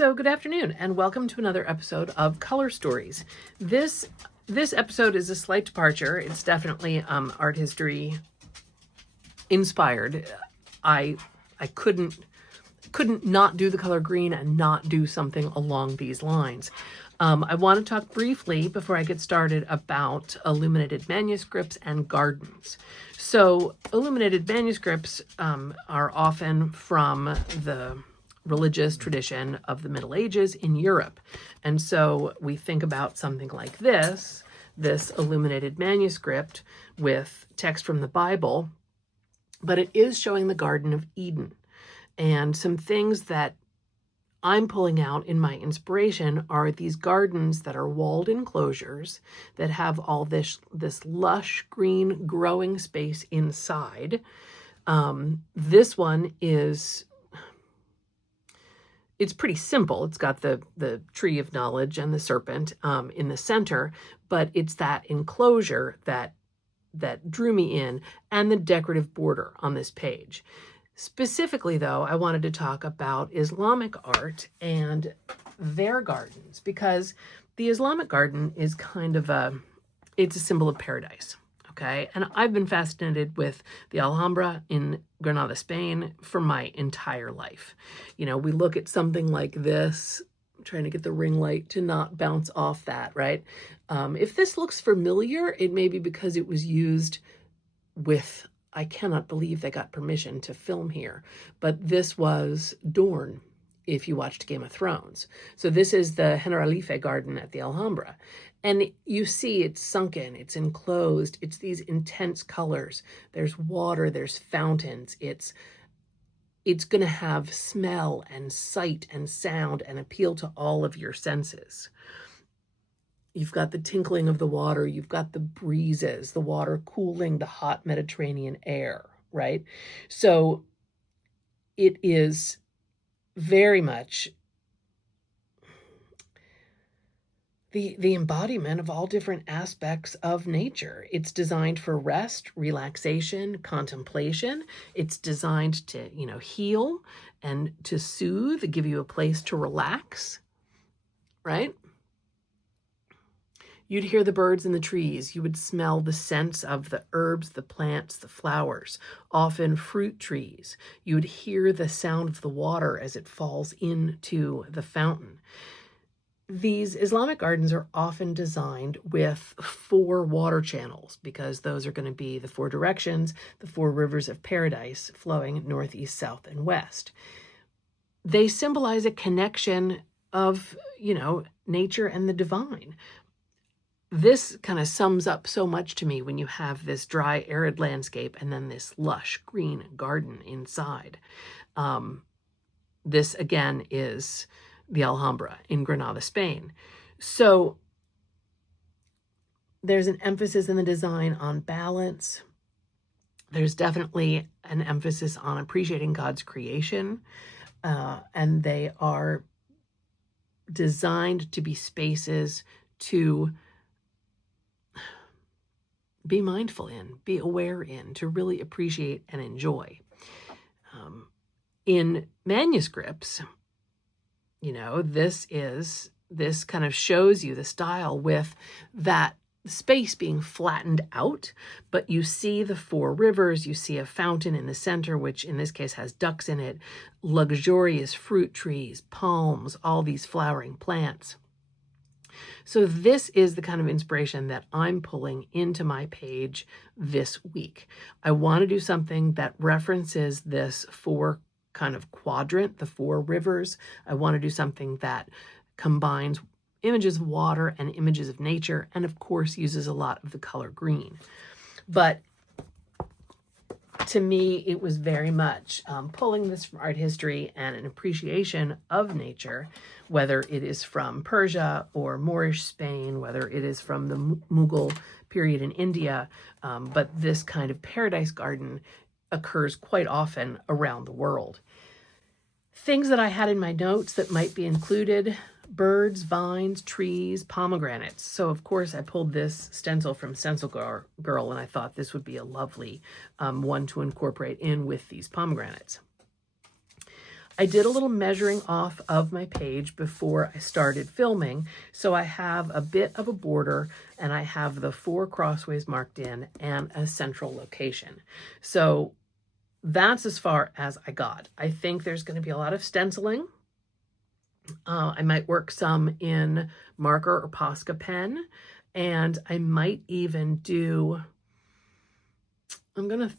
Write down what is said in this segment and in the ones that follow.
So good afternoon and welcome to another episode of Color Stories. This episode is a slight departure. It's definitely art history inspired. I couldn't not do the color green and not do something along these lines. I want to talk briefly before I get started about illuminated manuscripts and gardens. So illuminated manuscripts are often from the religious tradition of the Middle Ages in Europe. And so we think about something like this illuminated manuscript with text from the Bible, but it is showing the Garden of Eden. And some things that I'm pulling out in my inspiration are these gardens that are walled enclosures that have all this lush green growing space inside. This one it's pretty simple. It's got the tree of knowledge and the serpent in the center, but it's that enclosure that drew me in and the decorative border on this page. Specifically, though, I wanted to talk about Islamic art and their gardens, because the Islamic garden is kind of it's a symbol of paradise, okay? And I've been fascinated with the Alhambra in Granada, Spain for my entire life. You know, we look at something like this, I'm trying to get the ring light to not bounce off that, right? If this looks familiar, it may be because it was used with, I cannot believe they got permission to film here, but this was Dorne, if you watched Game of Thrones. So this is the Generalife garden at the Alhambra. And you see it's sunken, it's enclosed, it's these intense colors. There's water, there's fountains. It's going to have smell and sight and sound and appeal to all of your senses. You've got the tinkling of the water. You've got the breezes, the water cooling the hot Mediterranean air, right? So it is very much the embodiment of all different aspects of nature. It's designed for rest, relaxation, contemplation. It's designed to, heal and to soothe, give you a place to relax, right? You'd hear the birds in the trees. You would smell the scents of the herbs, the plants, the flowers, often fruit trees. You would hear the sound of the water as it falls into the fountain. These Islamic gardens are often designed with 4 water channels because those are going to be the 4 directions, the 4 rivers of paradise flowing north, east, south, and west. They symbolize a connection of, nature and the divine. This kind of sums up so much to me when you have this dry, arid landscape and then this lush green garden inside. This, again, is the Alhambra in Granada, Spain. So there's an emphasis in the design on balance. There's definitely an emphasis on appreciating God's creation. And they are designed to be spaces to be mindful in, be aware in, to really appreciate and enjoy. In manuscripts, this kind of shows you the style with that space being flattened out, but you see the 4 rivers, you see a fountain in the center, which in this case has ducks in it, luxurious fruit trees, palms, all these flowering plants. So this is the kind of inspiration that I'm pulling into my page this week. I want to do something that references this 4 kind of quadrant, the 4 rivers. I want to do something that combines images of water and images of nature, and of course uses a lot of the color green. But to me, it was very much pulling this from art history and an appreciation of nature, whether it is from Persia or Moorish Spain, whether it is from the Mughal period in India, but this kind of paradise garden occurs quite often around the world. Things that I had in my notes that might be included: birds, vines, trees, pomegranates. So of course I pulled this stencil from Stencil Girl, and I thought this would be a lovely one to incorporate in with these pomegranates. I did a little measuring off of my page before I started filming, so I have a bit of a border and I have the 4 crossways marked in and a central location. So that's as far as I got. I think there's going to be a lot of stenciling. I might work some in marker or POSCA pen, and I might even do, I'm going to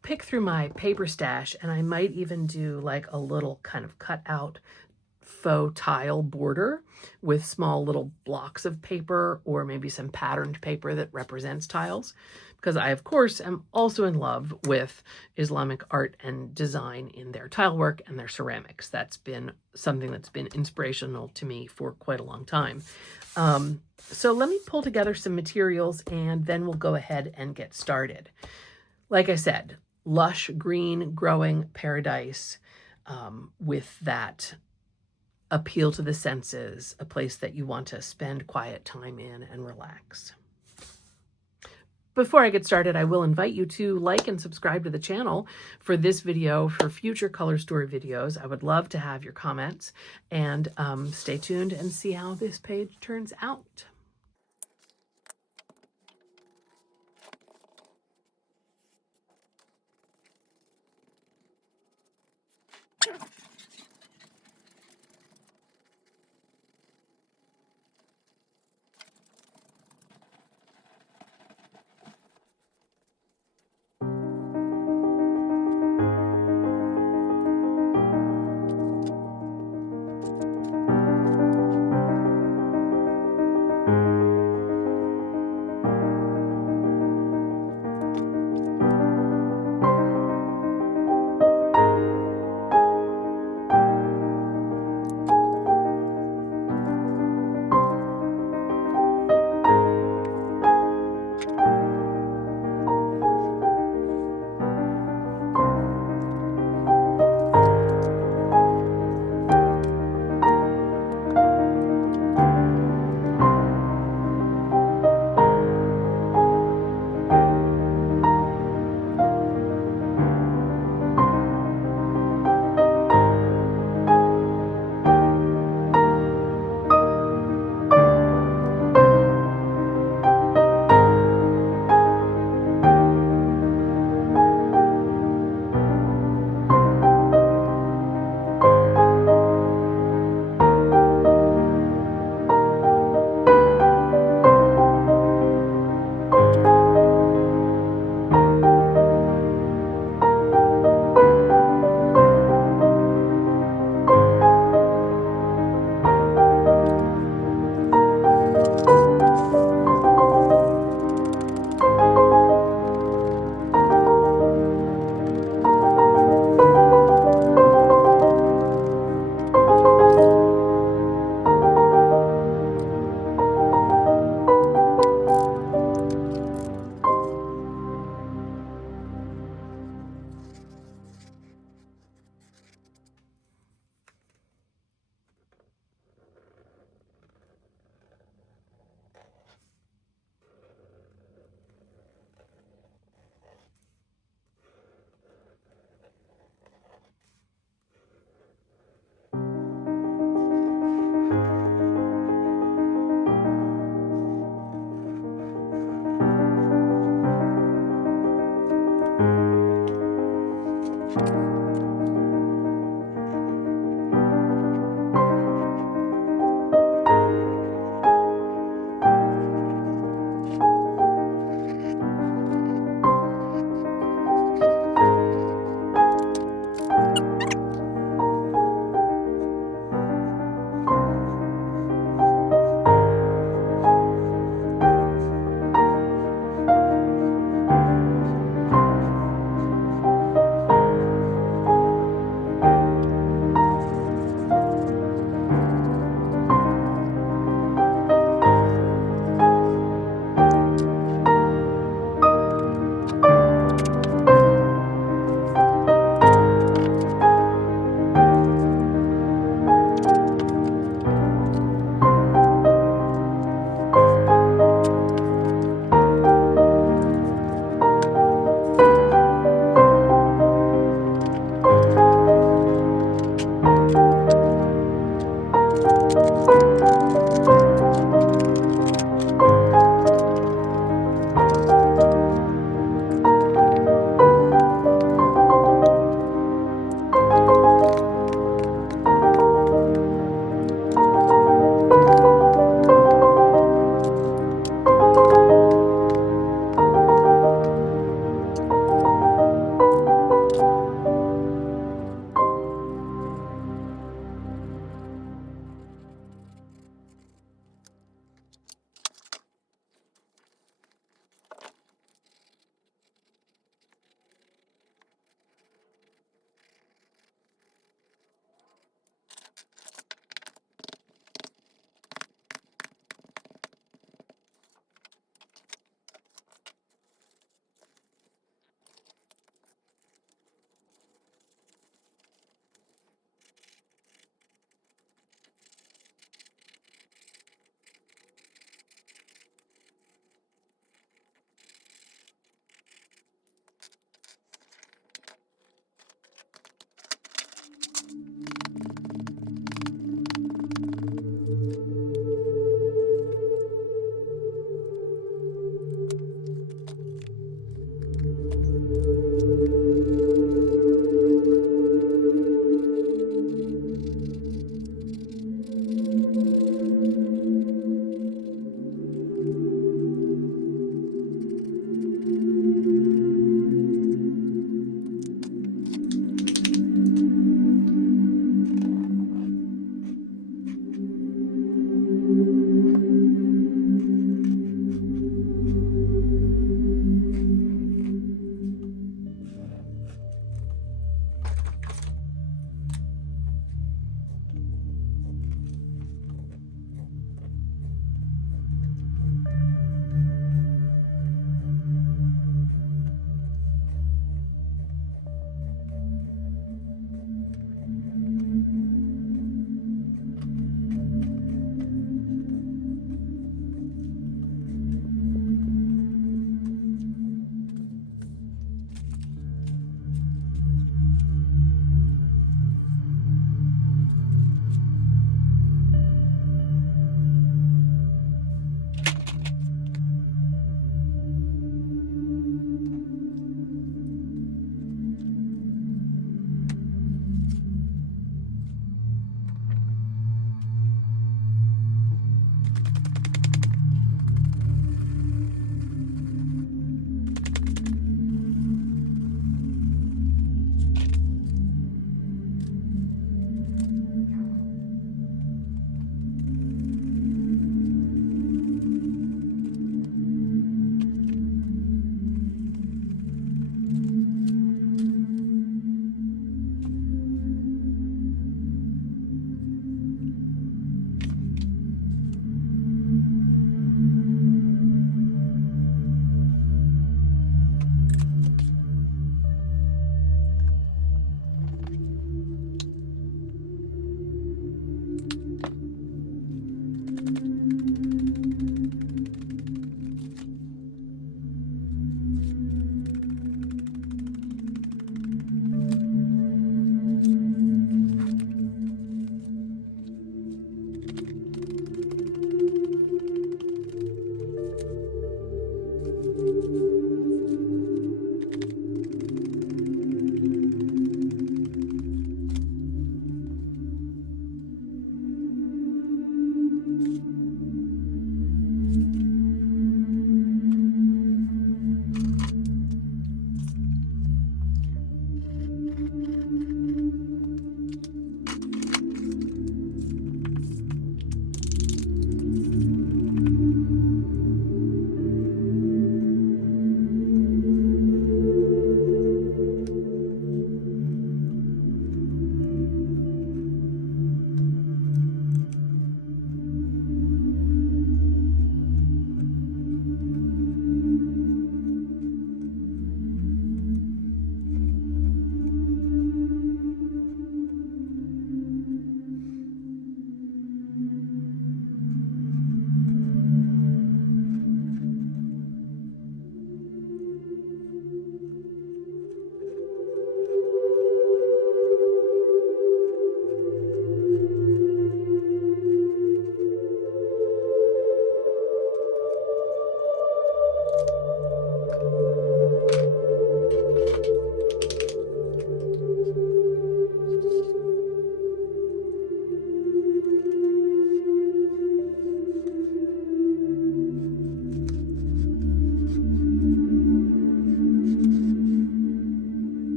pick through my paper stash, and I might even do like a little kind of cut out faux tile border with small little blocks of paper, or maybe some patterned paper that represents tiles, because I, of course, am also in love with Islamic art and design in their tile work and their ceramics. That's been something that's been inspirational to me for quite a long time. So let me pull together some materials and then we'll go ahead and get started. Like I said, lush green growing paradise, with that appeal to the senses, a place that you want to spend quiet time in and relax. Before I get started, I will invite you to like and subscribe to the channel for this video, for future color story videos. I would love to have your comments, and stay tuned and see how this page turns out.